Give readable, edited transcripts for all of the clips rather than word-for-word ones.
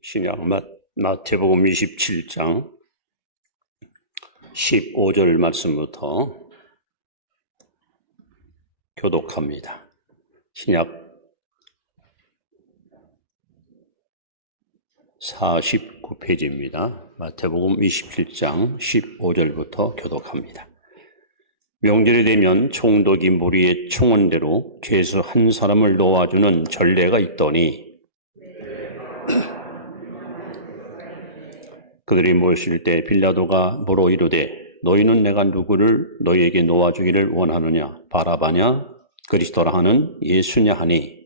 신약 마태복음 27장 15절 말씀부터 교독합니다. 신약 49페이지입니다. 마태복음 27장 15절부터 교독합니다. 명절이 되면 총독이 무리의 청원대로 죄수 한 사람을 놓아주는 전례가 있더니 그들이 모였을 때 빌라도가 물어 이르되 너희는 내가 누구를 너희에게 놓아주기를 원하느냐 바라바냐 그리스도라 하는 예수냐 하니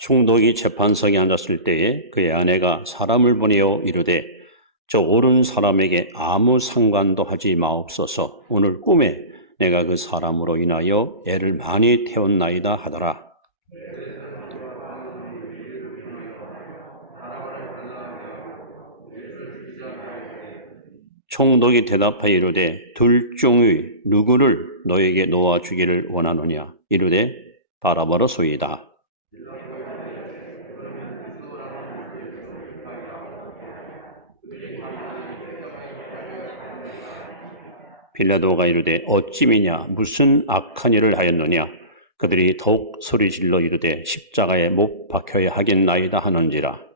총독이 재판석에 앉았을 때에 그의 아내가 사람을 보내어 이르되 저 옳은 사람에게 아무 상관도 하지 마옵소서. 오늘 꿈에 내가 그 사람으로 인하여 애를 많이 태웠나이다 하더라. 총독이 대답하여 이르되 둘 중의 누구를 너에게 놓아주기를 원하느냐 이르되 바라바로소이다. 빌라도가 이르되 어찌미냐 무슨 악한 일을 하였느냐 그들이 더욱 소리질러 이르되 십자가에 못 박혀야 하겠나이다 하는지라.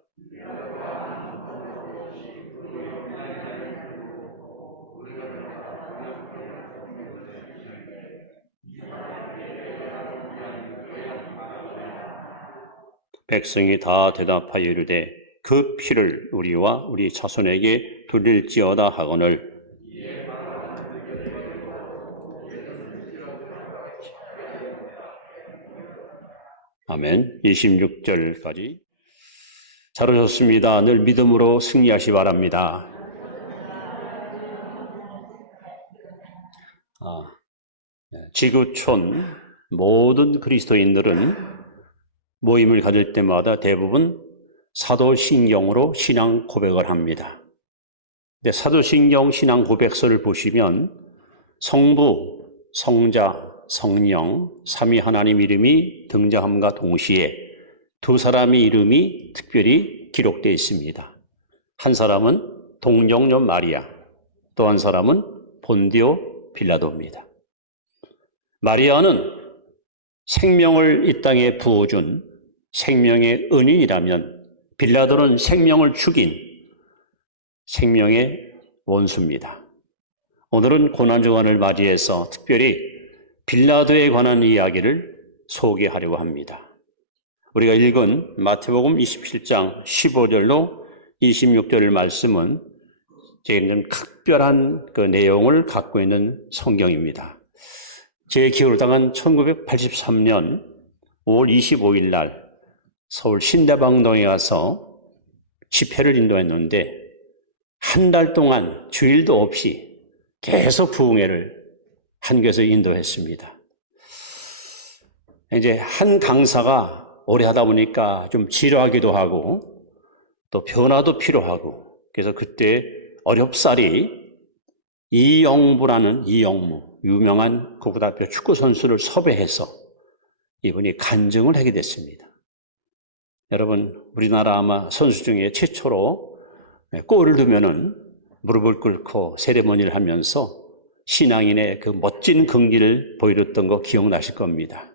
백성이 다 대답하여 이르되 그 피를 우리와 우리 자손에게 돌릴지어다 하거늘 아멘. 26절까지 잘 오셨습니다. 늘 믿음으로 승리하시 바랍니다. 지구촌 모든 그리스도인들은 모임을 가질 때마다 대부분 사도신경으로 신앙 고백을 합니다. 근데 사도신경 신앙 고백서를 보시면 성부, 성자, 성령, 삼위 하나님 이름이 등장함과 동시에 두 사람의 이름이 특별히 기록되어 있습니다. 한 사람은 동정녀 마리아, 또 한 사람은 본디오 빌라도입니다. 마리아는 생명을 이 땅에 부어준 생명의 은인이라면 빌라도는 생명을 죽인 생명의 원수입니다. 오늘은 고난주간을 맞이해서 특별히 빌라도에 관한 이야기를 소개하려고 합니다. 우리가 읽은 마태복음 27장 15절로 26절 말씀은 좀 특별한 그 내용을 갖고 있는 성경입니다. 제 기록을 당한 1983년 5월 25일 날 서울 신대방동에 가서 집회를 인도했는데 한 달 동안 주일도 없이 계속 부흥회를 한교에서 인도했습니다. 이제 한 강사가 오래 하다 보니까 좀 지루하기도 하고 또 변화도 필요하고 그래서 그때 어렵사리 이영무라는 이영무 유명한 국가대표 축구 선수를 섭외해서 이분이 간증을 하게 됐습니다. 여러분 우리나라 아마 선수 중에 최초로 골을 넣으면은 무릎을 꿇고 세레머니를 하면서 신앙인의 그 멋진 긍기를 보여줬던 거 기억나실 겁니다.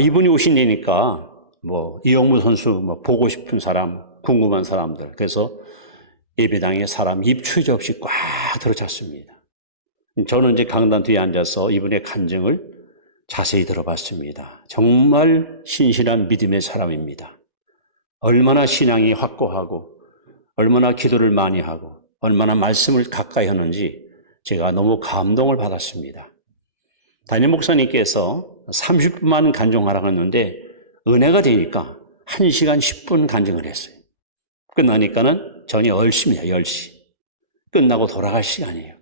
이분이 오신다니까 이영무 선수 보고 싶은 사람, 궁금한 사람들 그래서 예배당에 사람 입추지 없이 꽉 들어찼습니다. 저는 이제 강단 뒤에 앉아서 이분의 간증을 자세히 들어봤습니다. 정말 신실한 믿음의 사람입니다. 얼마나 신앙이 확고하고 얼마나 기도를 많이 하고 얼마나 말씀을 가까이 하는지 제가 너무 감동을 받았습니다. 담임 목사님께서 30분만 간증하라고 했는데 은혜가 되니까 1시간 10분 간증을 했어요. 끝나니까는 전이 10시입니다. 10시. 끝나고 돌아갈 시간이에요.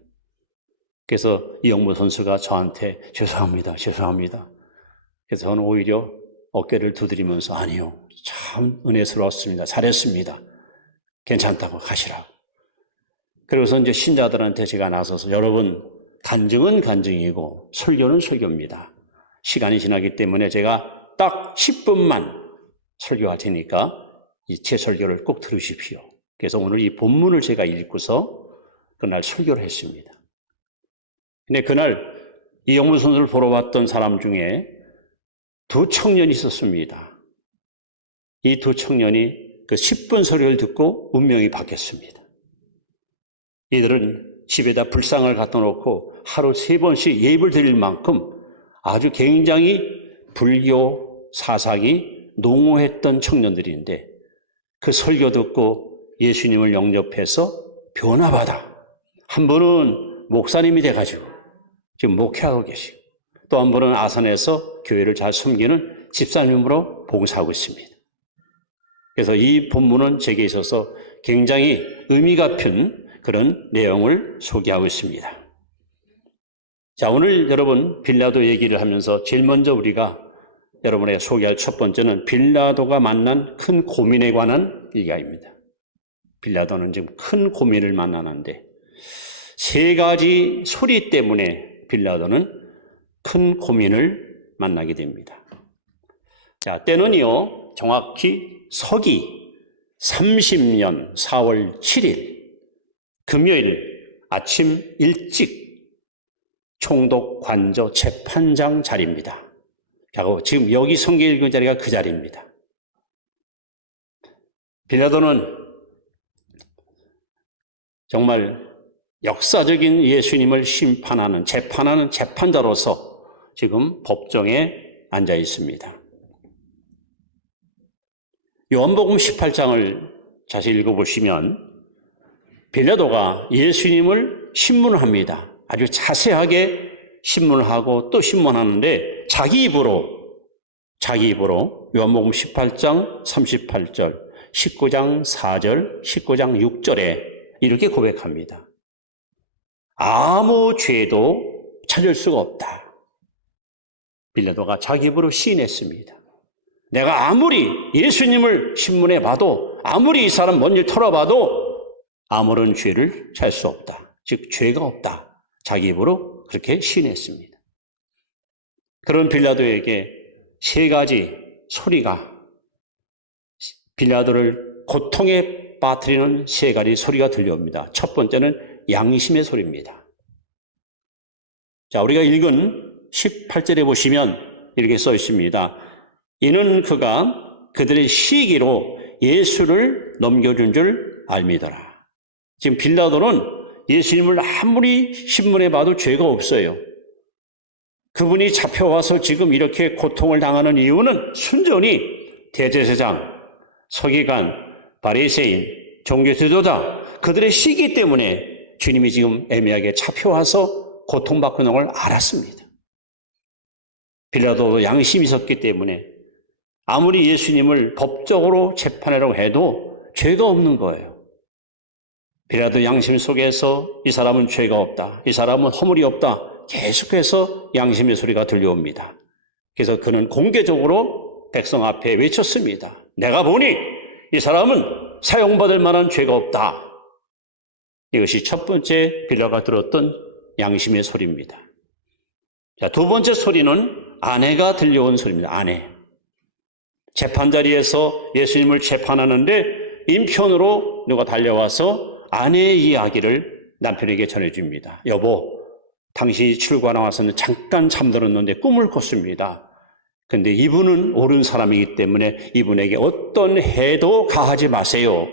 그래서 이영무 선수가 저한테 죄송합니다. 그래서 저는 오히려 어깨를 두드리면서 아니요. 참 은혜스러웠습니다. 잘했습니다. 괜찮다고 가시라고. 그래서 이제 신자들한테 제가 나서서 여러분 간증은 간증이고 설교는 설교입니다. 시간이 지나기 때문에 제가 딱 10분만 설교할 테니까 제 설교를 꼭 들으십시오. 그래서 오늘 이 본문을 제가 읽고서 그날 설교를 했습니다. 근데 그날 이영무 선수를 보러 왔던 사람 중에 두 청년이 있었습니다. 이 두 청년이 그 10분 설교를 듣고 운명이 바뀌었습니다. 이들은 집에다 불상을 갖다 놓고 하루 3번씩 예배를 드릴 만큼 아주 굉장히 불교 사상이 농후했던 청년들인데 그 설교 듣고 예수님을 영접해서 변화받아 한 분은 목사님이 돼가지고 지금 목회하고 계시고 또 한 분은 아산에서 교회를 잘 섬기는 집사님으로 봉사하고 있습니다. 그래서 이 본문은 제게 있어서 굉장히 의미 깊은 그런 내용을 소개하고 있습니다. 자, 오늘 여러분 빌라도 얘기를 하면서 제일 먼저 우리가 여러분에게 소개할 첫 번째는 빌라도가 만난 큰 고민에 관한 얘기입니다. 빌라도는 지금 큰 고민을 만나는데 3가지 소리 때문에 빌라도는 큰 고민을 만나게 됩니다. 자, 때는요, 정확히 서기 30년 4월 7일 금요일 아침 일찍 총독 관저 재판장 자리입니다. 지금 여기 성경 읽은 자리가 그 자리입니다. 빌라도는 정말 역사적인 예수님을 심판하는 재판하는 재판자로서 지금 법정에 앉아 있습니다. 요한복음 18장을 자세히 읽어보시면 빌라도가 예수님을 신문합니다. 아주 자세하게 신문하고 또 신문하는데 자기 입으로 요한복음 18장 38절, 19장 4절, 19장 6절에 이렇게 고백합니다. 아무 죄도 찾을 수가 없다. 빌라도가 자기 입으로 시인했습니다. 내가 아무리 예수님을 신문해 봐도 아무리 이 사람 뭔 일 털어봐도 아무런 죄를 찾을 수 없다. 즉 죄가 없다. 자기 입으로 그렇게 시인했습니다. 그런 빌라도에게 3가지 소리가 빌라도를 고통에 빠뜨리는 3가지 소리가 들려옵니다. 첫 번째는 양심의 소리입니다. 자, 우리가 읽은 18절에 보시면 이렇게 써 있습니다. 이는 그가 그들의 시기로 예수를 넘겨준 줄 알미더라. 지금 빌라도는 예수님을 아무리 신문해 봐도 죄가 없어요. 그분이 잡혀와서 지금 이렇게 고통을 당하는 이유는 순전히 대제사장, 서기관, 바리새인, 종교 지도자 그들의 시기 때문에 주님이 지금 애매하게 잡혀와서 고통받고 있는 걸 알았습니다. 빌라도도 양심이 있었기 때문에 아무리 예수님을 법적으로 재판하려고 해도 죄가 없는 거예요. 빌라도 양심 속에서 이 사람은 죄가 없다. 이 사람은 허물이 없다. 계속해서 양심의 소리가 들려옵니다. 그래서 그는 공개적으로 백성 앞에 외쳤습니다. 내가 보니 이 사람은 사용받을 만한 죄가 없다. 이것이 첫 번째 빌라도가 들었던 양심의 소리입니다. 자, 두 번째 소리는 아내가 들려온 소리입니다. 아내. 재판 자리에서 예수님을 재판하는데 인편으로 누가 달려와서 아내의 이야기를 남편에게 전해줍니다. 여보, 당신이 출가 나와서는 잠깐 잠들었는데 꿈을 꿨습니다. 근데 이분은 옳은 사람이기 때문에 이분에게 어떤 해도 가하지 마세요.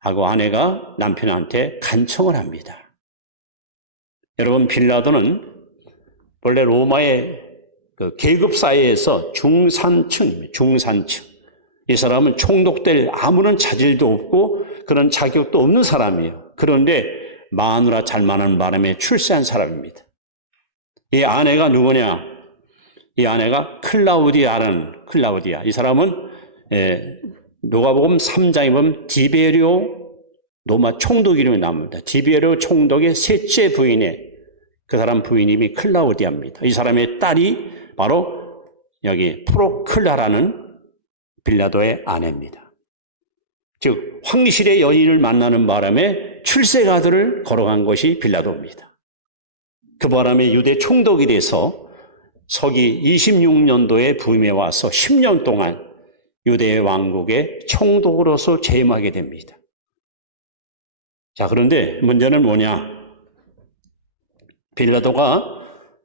하고 아내가 남편한테 간청을 합니다. 여러분, 빌라도는 원래 로마의 그 계급 사회에서 중산층입니다. 중산층. 이 사람은 총독될 아무런 자질도 없고 그런 자격도 없는 사람이에요. 그런데 마누라 잘 만나는 바람에 출세한 사람입니다. 이 아내가 누구냐? 이 아내가 클라우디아. 이 사람은 누가복음 3장에 보면 디베리오 로마 총독 이름이 나옵니다. 디베리오 총독의 셋째 부인의 그 사람 부인님이 클라우디아입니다. 이 사람의 딸이 바로 여기 프로클라라는 빌라도의 아내입니다. 즉 황실의 여인을 만나는 바람에 출세가들을 걸어간 것이 빌라도입니다. 그 바람에 유대 총독이 돼서 서기 26년도에 부임해 와서 10년 동안 유대 왕국의 총독으로서 재임하게 됩니다. 자, 그런데 문제는 뭐냐? 빌라도가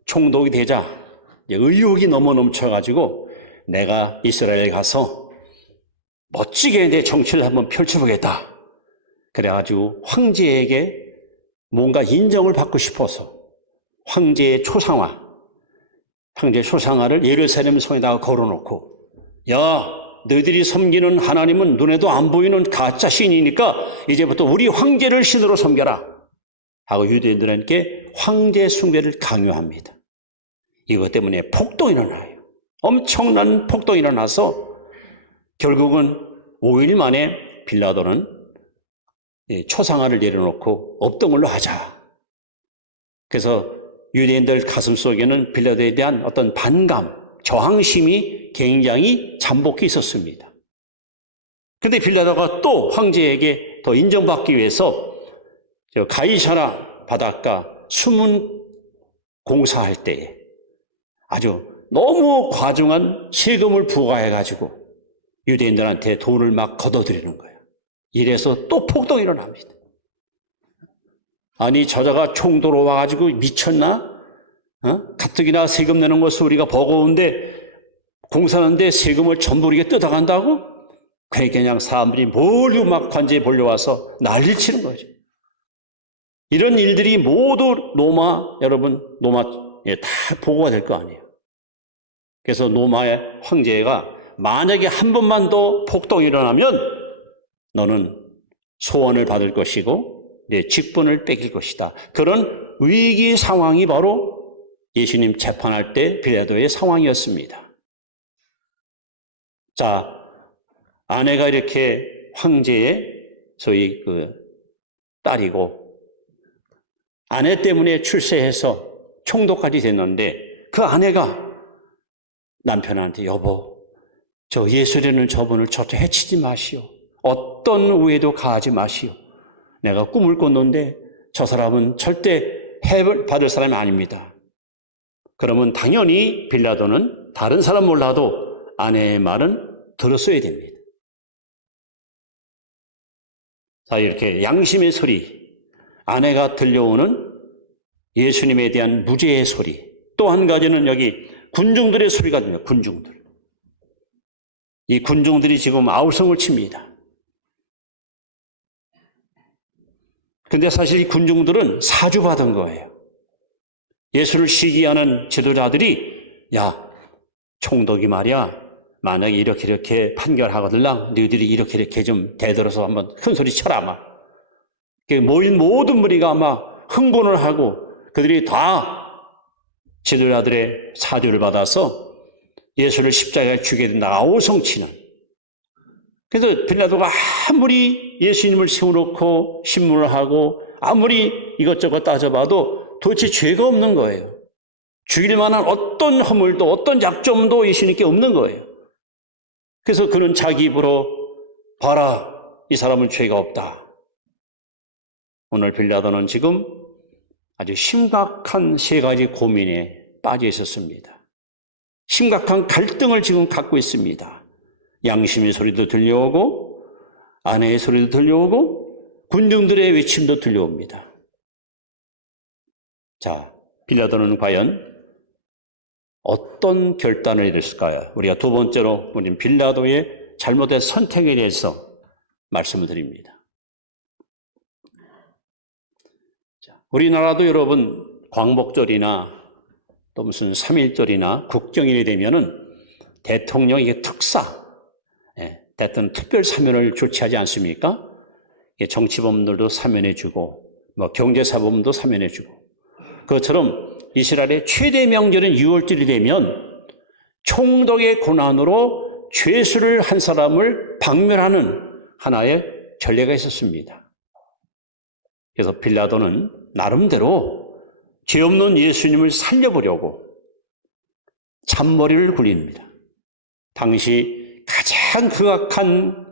총독이 되자 의욕이 너무 넘쳐가지고 내가 이스라엘에 가서 멋지게 내 정치를 한번 펼쳐보겠다. 그래가지고 황제에게 뭔가 인정을 받고 싶어서 황제의 초상화를 예루살렘 성에다가 걸어놓고, 야, 너희들이 섬기는 하나님은 눈에도 안 보이는 가짜 신이니까 이제부터 우리 황제를 신으로 섬겨라 하고 유대인들에게 황제 숭배를 강요합니다. 이것 때문에 폭동이 일어나요. 엄청난 폭동이 일어나서 결국은 5일 만에 빌라도는 초상화를 내려놓고 없던 걸로 하자. 그래서 유대인들 가슴속에는 빌라도에 대한 어떤 반감, 저항심이 굉장히 잠복해 있었습니다. 그런데 빌라도가 또 황제에게 더 인정받기 위해서 가이사라 바닷가 수문 공사할 때에 아주 너무 과중한 세금을 부과해가지고 유대인들한테 돈을 막 걷어들이는 거예요. 이래서 또 폭동이 일어납니다. 아니, 저자가 총독으로 와가지고 미쳤나? 가뜩이나 세금 내는 것을 우리가 버거운데 공사하는데 세금을 전부 우리가 뜯어간다고? 그냥 사람들이 몰고 막 관제에 몰려와서 난리를 치는 거죠. 이런 일들이 모두 로마에 다 보고가 될 거 아니에요. 그래서 로마의 황제가 만약에 한 번만 더 폭동이 일어나면 너는 소원을 받을 것이고 내 직분을 뺏길 것이다. 그런 위기 상황이 바로 예수님 재판할 때 빌라도의 상황이었습니다. 자, 아내가 이렇게 황제의 소위 딸이고 아내 때문에 출세해서 총독까지 됐는데 그 아내가 남편한테 여보, 저 예수라는 저분을 절대 해치지 마시오. 어떤 우애도 가하지 마시오. 내가 꿈을 꿨는데 저 사람은 절대 해를 받을 사람이 아닙니다. 그러면 당연히 빌라도는 다른 사람 몰라도 아내의 말은 들었어야 됩니다. 자, 이렇게 양심의 소리, 아내가 들려오는 예수님에 대한 무죄의 소리, 또 한 가지는 여기 군중들의 소리거든요. 군중들. 이 군중들이 지금 아우성을 칩니다. 근데 사실 이 군중들은 사주받은 거예요. 예수를 시기하는 지도자들이 야, 총독이 말이야, 만약에 이렇게 판결하거들랑 너희들이 이렇게 좀 대들어서 한번 큰 소리 쳐라 아마. 모인 모든 무리가 아마 흥분을 하고 그들이 다 지도자들의 사주를 받아서 예수를 십자가에 죽게 된다. 아우성치는. 그래서 빌라도가 아무리 예수님을 세워놓고 신문을 하고 아무리 이것저것 따져봐도 도대체 죄가 없는 거예요. 죽일 만한 어떤 허물도 어떤 약점도 예수님께 없는 거예요. 그래서 그는 자기 입으로 봐라, 이 사람은 죄가 없다. 오늘 빌라도는 지금 아주 심각한 세 가지 고민에 빠져 있었습니다. 심각한 갈등을 지금 갖고 있습니다. 양심의 소리도 들려오고 아내의 소리도 들려오고 군중들의 외침도 들려옵니다. 자, 빌라도는 과연 어떤 결단을 내렸을까요? 우리가 두 번째로 우리 빌라도의 잘못된 선택에 대해서 말씀을 드립니다. 자, 우리나라도 여러분 광복절이나 또 무슨 3.1절이나 국경일이 되면은 대통령에게 특사, 대통령 특별 사면을 조치하지 않습니까? 정치범들도 사면해주고, 경제사범도 사면해주고. 그것처럼 이스라엘의 최대 명절인 6월절이 되면 총독의 권한으로 죄수를 한 사람을 박멸하는 하나의 전례가 있었습니다. 그래서 빌라도는 나름대로 죄 없는 예수님을 살려보려고 잔머리를 굴립니다. 당시 가장 극악한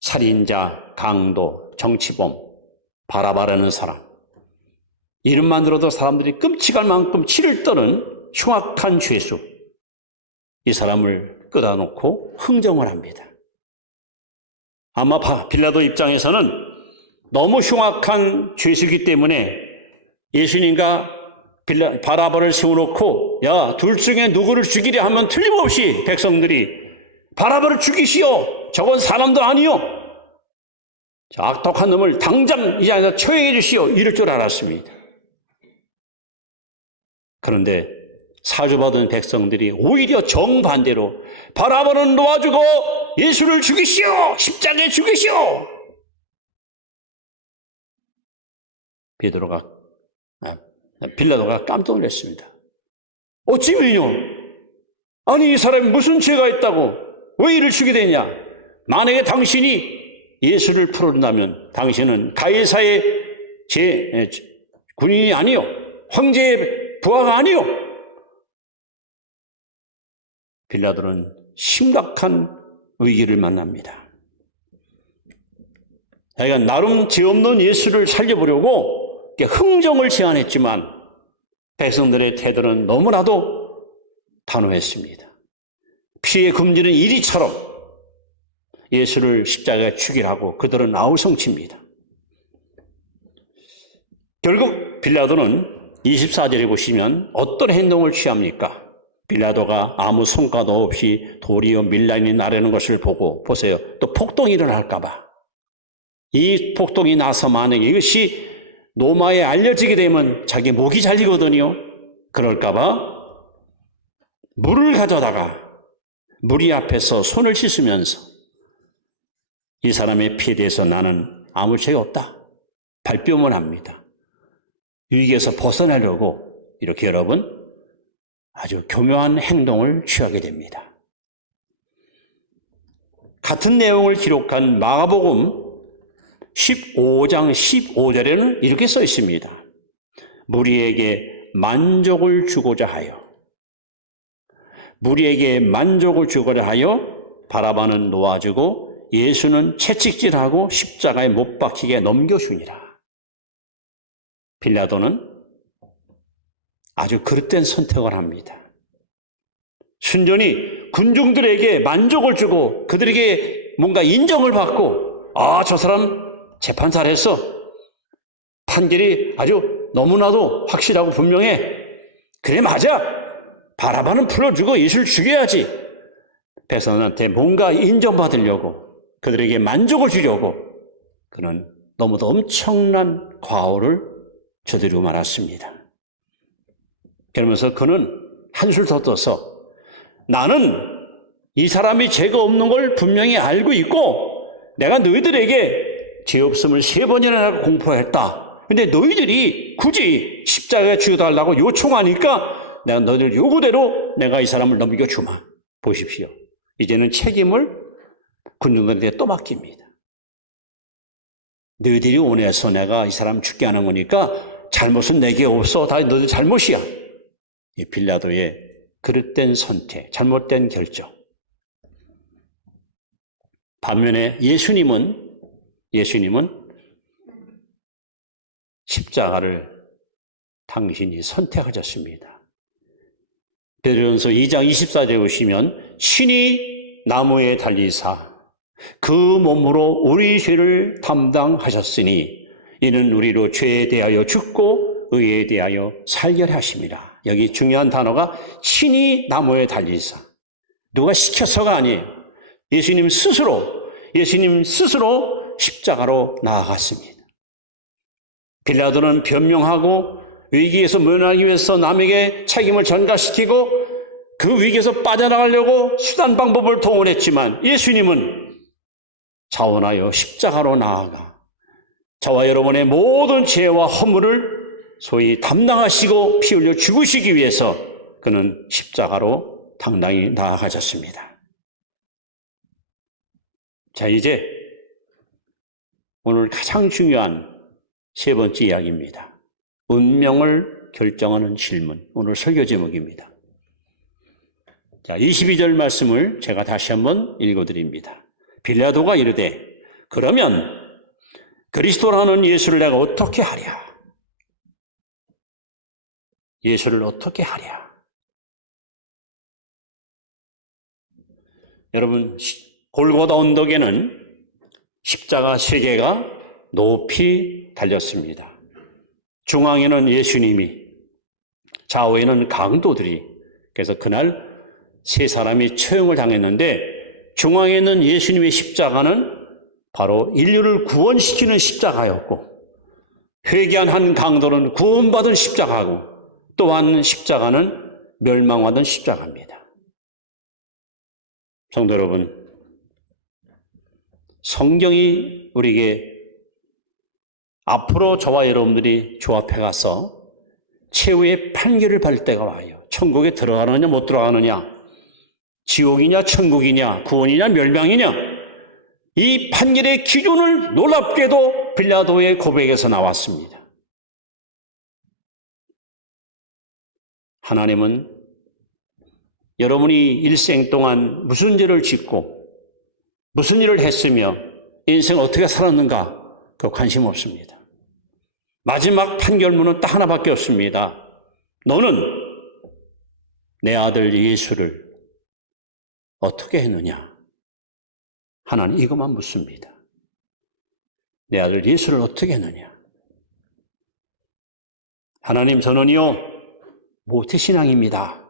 살인자, 강도, 정치범, 바라바라는 사람, 이름만 들어도 사람들이 끔찍할 만큼 치를 떠는 흉악한 죄수, 이 사람을 끄다놓고 흥정을 합니다. 아마 빌라도 입장에서는 너무 흉악한 죄수이기 때문에 예수님과 바라바를 세워놓고 야, 둘 중에 누구를 죽이려 하면 틀림없이 백성들이 바라바를 죽이시오. 저건 사람도 아니요. 저 악독한 놈을 당장 이 자리에서 처형해 주시오. 이럴 줄 알았습니다. 그런데 사주받은 백성들이 오히려 정반대로 바라바는 놓아주고 예수를 죽이시오. 십자가에 죽이시오. 빌라도가 깜짝 놀랐습니다. 어찌면요? 아니 이 사람이 무슨 죄가 있다고 왜 이를 죽이게 되냐? 만약에 당신이 예수를 풀어준다면 당신은 가이사의 군인이 아니요, 황제의 부하가 아니요. 빌라도는 심각한 위기를 만납니다. 그러니까 나름 죄 없는 예수를 살려보려고 흥정을 제안했지만 백성들의 태도는 너무나도 단호했습니다. 피해 금지는 이리처럼 예수를 십자가에 죽이라고 그들은 아우성칩니다. 결국 빌라도는 24절에 보시면 어떤 행동을 취합니까? 빌라도가 아무 성과도 없이 도리어 밀란이 나르는 것을 보고 보세요. 또 폭동이 일어날까 봐. 이 폭동이 나서 만약에 이것이 로마에 알려지게 되면 자기 목이 잘리거든요. 그럴까 봐 물을 가져다가 무리 앞에서 손을 씻으면서 이 사람의 피에 대해서 나는 아무 죄 없다 발뺌을 합니다. 위기에서 벗어나려고 이렇게 여러분 아주 교묘한 행동을 취하게 됩니다. 같은 내용을 기록한 마가복음 15장 15절에는 이렇게 써 있습니다. 무리에게 만족을 주고자 하여 바라바는 놓아주고 예수는 채찍질하고 십자가에 못 박히게 넘겨주니라. 빌라도는 아주 그릇된 선택을 합니다. 순전히 군중들에게 만족을 주고 그들에게 뭔가 인정을 받고 저 사람 재판 잘했어. 판결이 아주 너무나도 확실하고 분명해. 그래 맞아. 바라바는 풀어주고 예수를 죽여야지. 백성한테 뭔가 인정받으려고 그들에게 만족을 주려고 그는 너무도 엄청난 과오를 저지르고 말았습니다. 그러면서 그는 한술 더 떠서 나는 이 사람이 죄가 없는 걸 분명히 알고 있고 내가 너희들에게 죄 없음을 3번이나 공포했다. 근데 너희들이 굳이 십자가에 죽여달라고 요청하니까 내가 너희들 요구대로 내가 이 사람을 넘겨주마. 보십시오. 이제는 책임을 군중들에게 또 맡깁니다. 너희들이 원해서 내가 이 사람 죽게 하는 거니까 잘못은 내게 없어. 다 너희들 잘못이야. 이 빌라도의 그릇된 선택, 잘못된 결정. 반면에 예수님은 십자가를 당신이 선택하셨습니다. 베드로전서 2장 24절에 보시면 신이 나무에 달리사 그 몸으로 우리 죄를 담당하셨으니 이는 우리로 죄에 대하여 죽고 의에 대하여 살게 하심이라. 여기 중요한 단어가 신이 나무에 달리사. 누가 시켜서가 아니에요. 예수님 스스로 십자가로 나아갔습니다. 빌라도는 변명하고 위기에서 면하기 위해서 남에게 책임을 전가시키고 그 위기에서 빠져나가려고 수단 방법을 동원했지만 예수님은 자원하여 십자가로 나아가 저와 여러분의 모든 죄와 허물을 소위 담당하시고 피 흘려 죽으시기 위해서 그는 십자가로 당당히 나아가셨습니다. 자, 이제 오늘 가장 중요한 3번째 이야기입니다. 운명을 결정하는 질문. 오늘 설교 제목입니다. 자, 22절 말씀을 제가 다시 한번 읽어드립니다. 빌라도가 이르되 그러면 그리스도라는 예수를 내가 어떻게 하랴? 예수를 어떻게 하랴? 여러분, 골고다 언덕에는 십자가 3개가 높이 달렸습니다. 중앙에는 예수님이, 좌우에는 강도들이, 그래서 그날 3사람이 처형을 당했는데 중앙에 있는 예수님의 십자가는 바로 인류를 구원시키는 십자가였고, 회개한 한 강도는 구원받은 십자가고, 또한 십자가는 멸망받은 십자가입니다. 성도 여러분, 성경이 우리에게 앞으로 저와 여러분들이 조합해 가서 최후의 판결을 받을 때가 와요. 천국에 들어가느냐 못 들어가느냐, 지옥이냐 천국이냐, 구원이냐 멸망이냐, 이 판결의 기준을 놀랍게도 빌라도의 고백에서 나왔습니다. 하나님은 여러분이 일생 동안 무슨 죄를 짓고 무슨 일을 했으며 인생 어떻게 살았는가, 그 관심 없습니다. 마지막 판결문은 딱 하나밖에 없습니다. 너는 내 아들 예수를 어떻게 했느냐? 하나님 이것만 묻습니다. 내 아들 예수를 어떻게 했느냐? 하나님, 저는요 모태신앙입니다.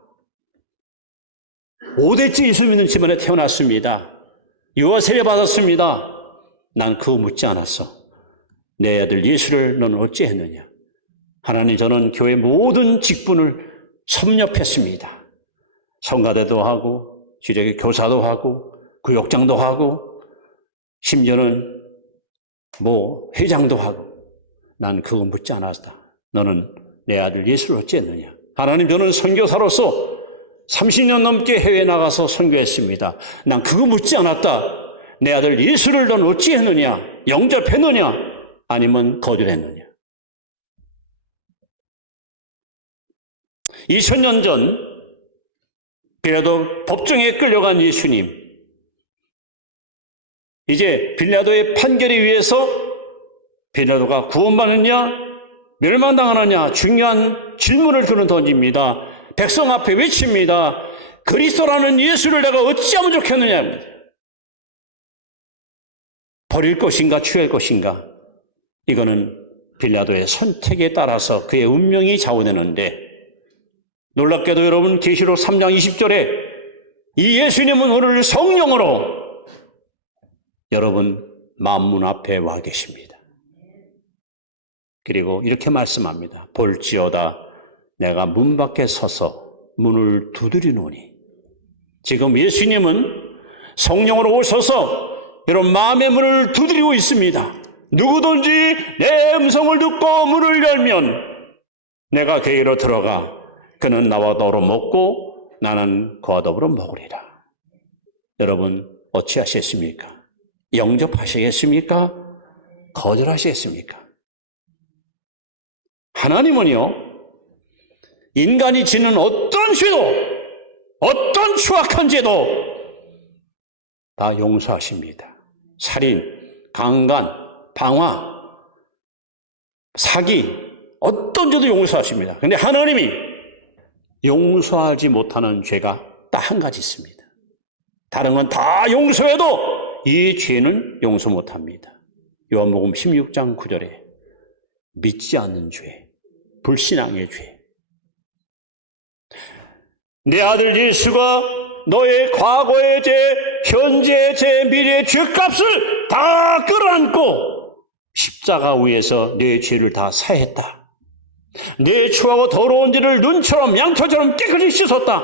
5대째 예수 믿는 집안에 태어났습니다. 유아 세례 받았습니다. 난 그거 묻지 않았어. 내 아들 예수를 너는 어찌 했느냐? 하나님, 저는 교회 모든 직분을 섭렵했습니다. 성가대도 하고, 지적의 교사도 하고, 구역장도 하고, 심지어는 회장도 하고, 난 그거 묻지 않았다. 너는 내 아들 예수를 어찌 했느냐? 하나님, 저는 선교사로서 30년 넘게 해외에 나가서 선교했습니다. 난 그거 묻지 않았다. 내 아들 예수를 넌 어찌 했느냐? 영접했느냐? 아니면 거절했느냐? 2000년 전 빌라도 법정에 끌려간 예수님, 이제 빌라도의 판결에 의해서 빌라도가 구원받느냐 멸망당하느냐 중요한 질문을 그는 던집니다. 백성 앞에 외칩니다. 그리스도라는 예수를 내가 어찌하면 좋겠느냐. 버릴 것인가 취할 것인가, 이거는 빌라도의 선택에 따라서 그의 운명이 좌우되는데, 놀랍게도 여러분, 계시록 3장 20절에 이 예수님은 오늘 성령으로 여러분 만문 앞에 와 계십니다. 그리고 이렇게 말씀합니다. 볼지어다 내가 문 밖에 서서 문을 두드리노니. 지금 예수님은 성령으로 오셔서 여러분 마음의 문을 두드리고 있습니다. 누구든지 내 음성을 듣고 문을 열면 내가 그에게로 들어가 그는 나와 더불어 먹고 나는 그와 더불어 먹으리라. 여러분 어찌하시겠습니까? 영접하시겠습니까? 거절하시겠습니까? 하나님은요, 인간이 짓는 어떤 죄도, 어떤 추악한 죄도 다 용서하십니다. 살인, 강간, 방화, 사기, 어떤 죄도 용서하십니다. 그런데 하나님이 용서하지 못하는 죄가 딱 한 가지 있습니다. 다른 건 다 용서해도 이 죄는 용서 못합니다. 요한복음 16장 9절에 믿지 않는 죄, 불신앙의 죄. 내 아들 예수가 너의 과거의 죄, 현재의 죄, 미래의 죄값을 다 끌어안고 십자가 위에서 내 죄를 다 사했다. 내 추하고 더러운 죄를 눈처럼 양털처럼 깨끗이 씻었다.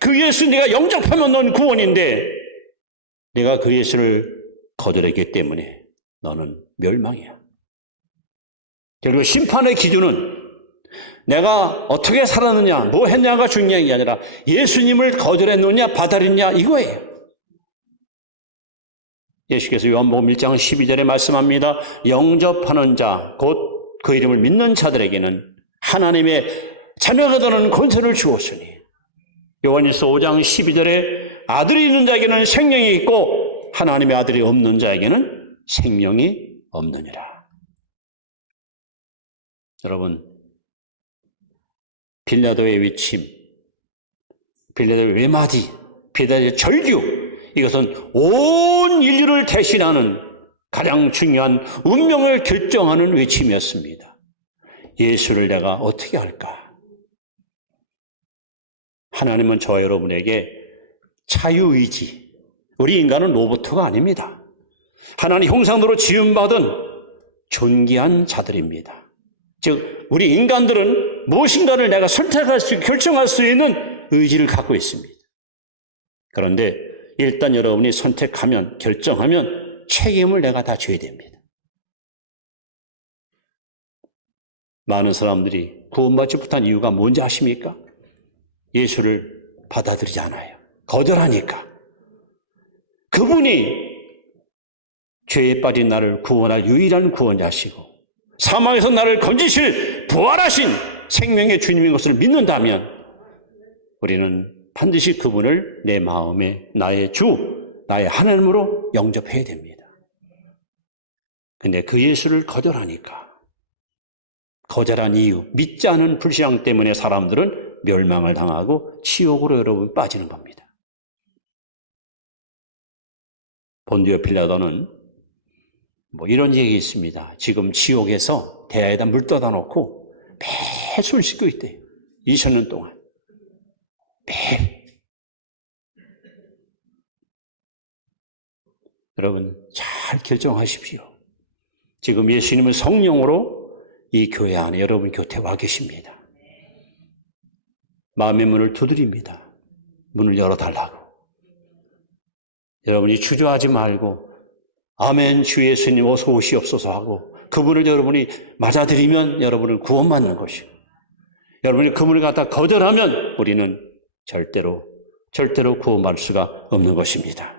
그 예수 네가 영접하면 넌 구원인데 내가 그 예수를 거절했기 때문에 너는 멸망이야. 그리고 심판의 기준은 내가 어떻게 살았느냐, 뭐 했냐가 중요한 게 아니라 예수님을 거절했느냐, 받아들였냐, 이거예요. 예수께서 요한복음 1장 12절에 말씀합니다. 영접하는 자, 곧 그 이름을 믿는 자들에게는 하나님의 자녀가 되는 권세를 주었으니. 요한일서 5장 12절에 아들이 있는 자에게는 생명이 있고 하나님의 아들이 없는 자에게는 생명이 없느니라. 여러분, 빌라도의 위침, 빌라도의 외마디, 빌라도의 절규, 이것은 온 인류를 대신하는 가장 중요한 운명을 결정하는 외침이었습니다. 예수를 내가 어떻게 할까? 하나님은 저와 여러분에게 자유의지, 우리 인간은 로봇가 아닙니다. 하나님 형상으로 지음받은 존귀한 자들입니다. 즉 우리 인간들은 무엇인가를 내가 선택할 수, 결정할 수 있는 의지를 갖고 있습니다. 그런데 일단 여러분이 선택하면, 결정하면 책임을 내가 다 져야 됩니다. 많은 사람들이 구원받지 못한 이유가 뭔지 아십니까? 예수를 받아들이지 않아요. 거절하니까. 그분이 죄에 빠진 나를 구원할 유일한 구원자시고 사망에서 나를 건지실 부활하신 생명의 주님인 것을 믿는다면 우리는 반드시 그분을 내 마음에 나의 주, 나의 하나님으로 영접해야 됩니다. 근데 그 예수를 거절하니까, 거절한 이유, 믿지 않은 불신앙 때문에 사람들은 멸망을 당하고 지옥으로 여러분 빠지는 겁니다. 본디오 필라도는 이런 얘기 있습니다. 지금 지옥에서 대야에다 물 떠다 놓고 매일 술 씻고 있대요. 2000년 동안. 매일. 여러분 잘 결정하십시오. 지금 예수님은 성령으로 이 교회 안에 여러분 곁에 와 계십니다. 마음의 문을 두드립니다. 문을 열어달라고. 여러분이 주저하지 말고 아멘 주 예수님 어서 오시옵소서 하고 그분을 여러분이 맞아들이면 여러분은 구원받는 것이고 여러분이 그분을 갖다 거절하면 우리는 절대로 구원받을 수가 없는 것입니다.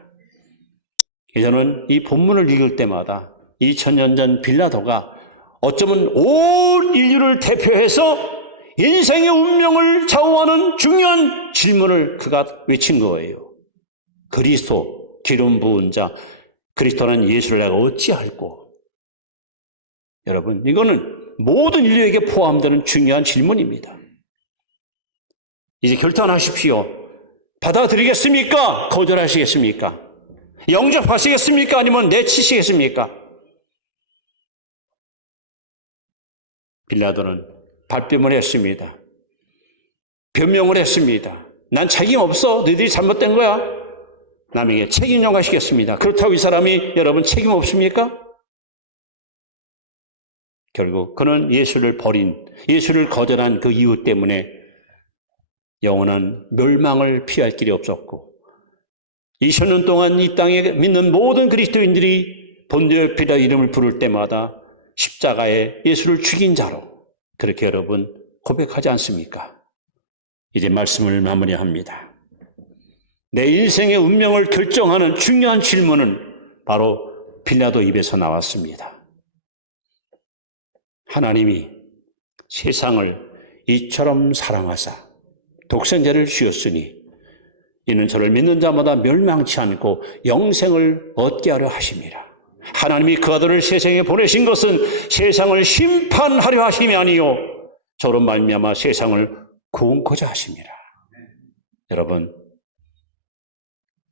저는 이 본문을 읽을 때마다 2000년 전 빌라도가 어쩌면 온 인류를 대표해서 인생의 운명을 좌우하는 중요한 질문을 그가 외친 거예요. 그리스도, 기름 부은 자, 그리스도는 예수를 내가 어찌할꼬? 여러분, 이거는 모든 인류에게 포함되는 중요한 질문입니다. 이제 결단하십시오. 받아들이겠습니까? 거절하시겠습니까? 영접하시겠습니까? 아니면 내치시겠습니까? 빌라도는 발뺌을 했습니다. 변명을 했습니다. 난 책임 없어. 너희들이 잘못된 거야. 남에게 책임 전가시켰습니다. 그렇다고 이 사람이 여러분 책임 없습니까? 결국 그는 예수를 버린, 예수를 거절한 그 이유 때문에 영원한 멸망을 피할 길이 없었고 2000년 동안 이 땅에 믿는 모든 그리스도인들이 본디오 필라도 이름을 부를 때마다 십자가에 예수를 죽인 자로 그렇게 여러분 고백하지 않습니까? 이제 말씀을 마무리합니다. 내 인생의 운명을 결정하는 중요한 질문은 바로 빌라도 입에서 나왔습니다. 하나님이 세상을 이처럼 사랑하사 독생자를 주었으니 이는 저를 믿는 자마다 멸망치 않고 영생을 얻게 하려 하심이라. 하나님이 그 아들을 세상에 보내신 것은 세상을 심판하려 하심이 아니요 저로 말미암아 세상을 구원코자 하심이라. 여러분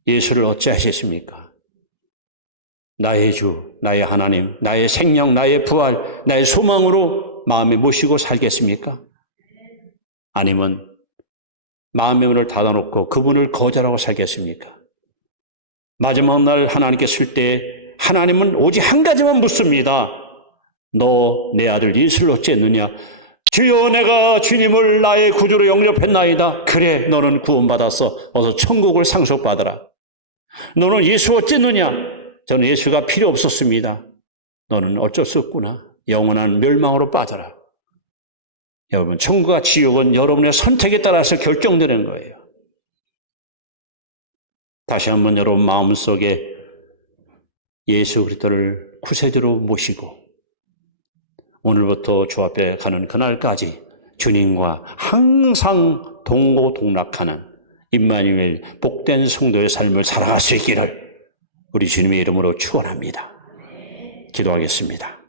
예수를 어찌하셨습니까? 나의 주, 나의 하나님, 나의 생명, 나의 부활, 나의 소망으로 마음에 모시고 살겠습니까? 아니면 마음의 문을 닫아놓고 그분을 거절하고 살겠습니까? 마지막 날 하나님께 쓸 때 하나님은 오직 한 가지만 묻습니다. 너 내 아들 예수를 어찌했느냐? 주여 내가 주님을 나의 구주로 영접했나이다. 그래 너는 구원받았어. 어서 천국을 상속받아라. 너는 예수 어쨌느냐? 저는 예수가 필요 없었습니다. 너는 어쩔 수 없구나. 영원한 멸망으로 빠져라. 여러분 천국과 지옥은 여러분의 선택에 따라서 결정되는 거예요. 다시 한번 여러분 마음속에 예수 그리스도를 구세주로 모시고 오늘부터 주 앞에 가는 그날까지 주님과 항상 동고동락하는 임마누엘 복된 성도의 삶을 살아갈 수 있기를 우리 주님의 이름으로 축원합니다. 기도하겠습니다.